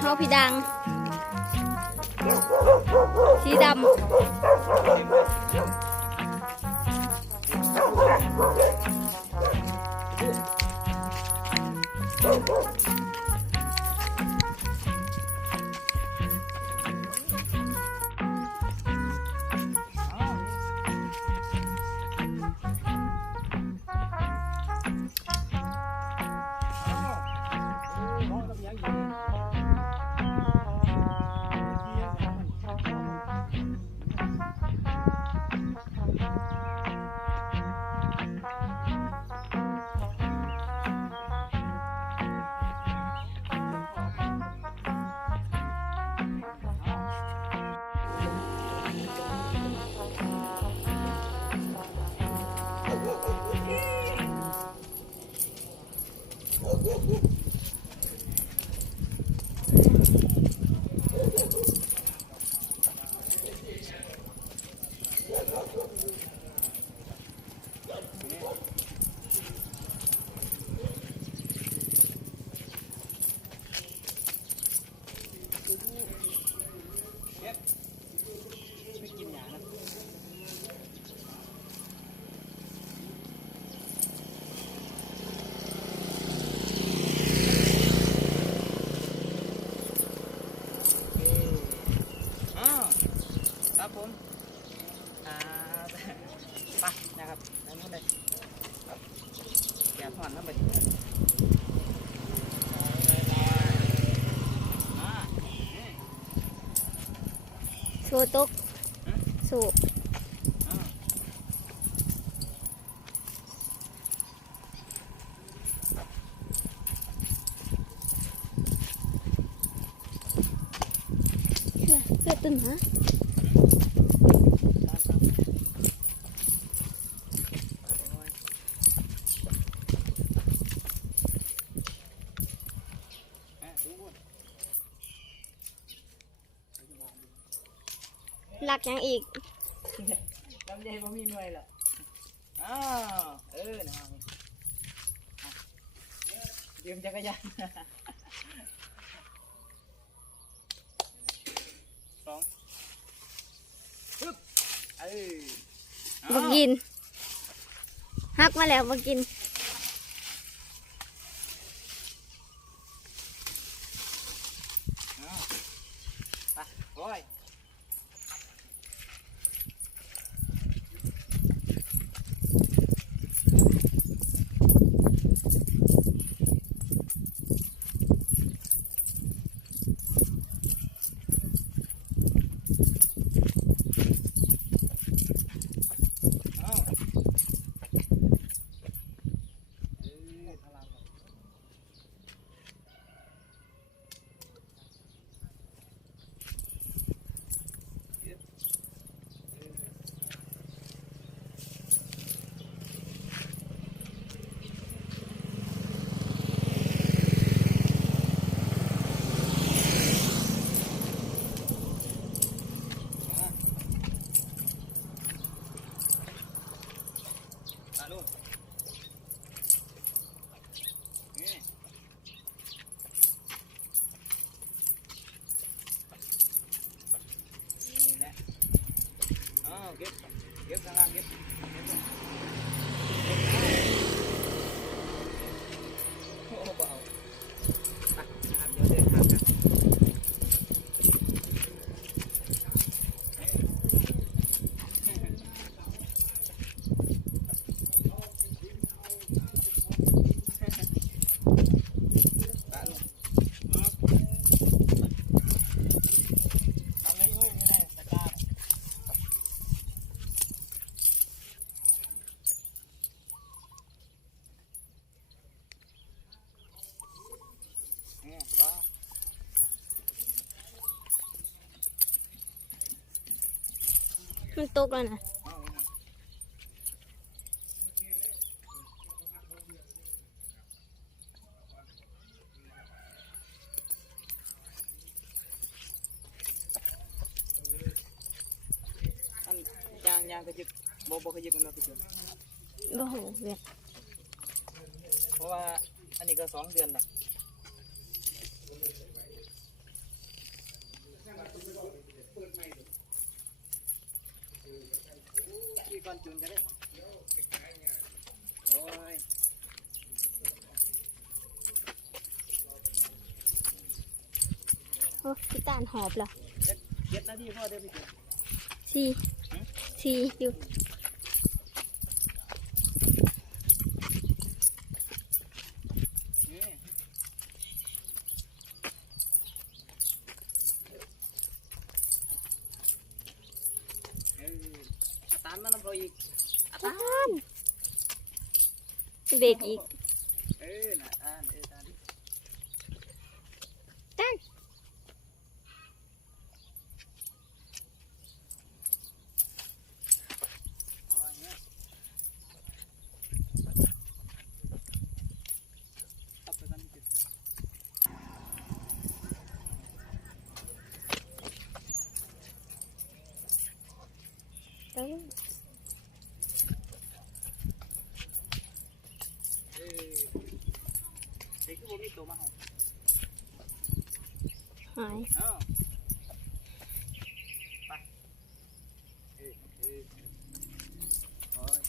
เฮาพี่ดัง สีดำ whoop, whoop. สูตุกสูอ่าเชื่อเชื่อตึ้นฮะอะดูก่อน หลักยังอีกลำไยบ่มีหน่วยเหรออ้าวเออนะครับอะเตรียมจักรยานสองปึ๊บเอ้ยบักกินฮักมาแล้วบักกินอ้าวไปร้อย อ้าวเอ้ยพลังก่อน มาลูกนี่นี่แหละ อ้าวเก็บเก็บข้างล่างเก็บเก็บโอ้เบาไปนะครับเดี๋ยวเดินทางกัน ตาลุงทำอะไรเอ้ยไม่ได้ตะกร้าเนี่ยป้า มันตกแล้วนะเอาไว้นะอันยางยางกระจึกบอกบอกขยิบมันเราไปเจอโอ้โหเวียนเพราะว่าอันนี้ก็สองเดือนละ ที่ก่อนจูนก็ได้โอ้ยโอ้พี่ตาลหอบเหรอเจ็ดนาทีพ่อเดี๋ยวไปจูนสี่สี่อยู่ นี่เอออาตานมาน้ำพ อีกอาตาตานเบรกอีก เออน่ะตานเออตานตานเอาอย่าง ตัวมาให้หายเอ้าไปเออเออโอ้ย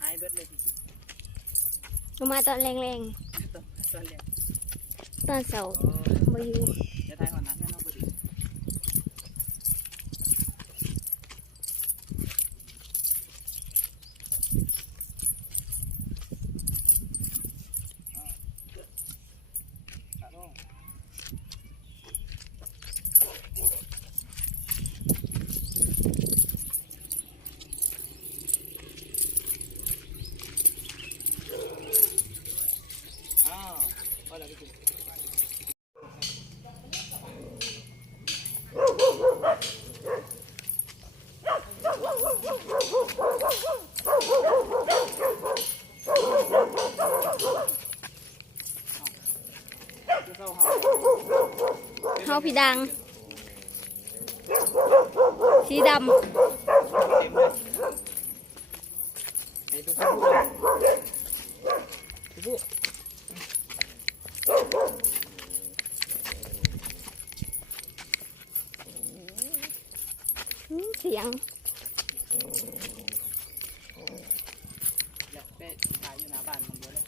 หายเบิดเลยจริงลงมาตอนแรงๆตัวตัวเลี้ยงๆตอนเสาร์โอ้ย มาอยู่ จะทายหอนน้ำแน่นอนพอดีอ่าตัดลงอ้าว พอแล้วพี่จิ๋วจะเข้าหา เฮาพี่ดัง สีด เต็มเลยไอ้ทุกคนพูดเลยทุกผู้ำอื้อเสีย งอยากไปขายอยู่หน้าบ้านมันเยอะเลย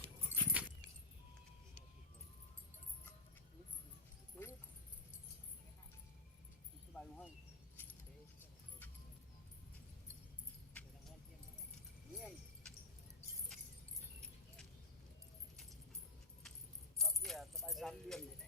สบายมั้ยรับเบี้ยสบายสามเดือน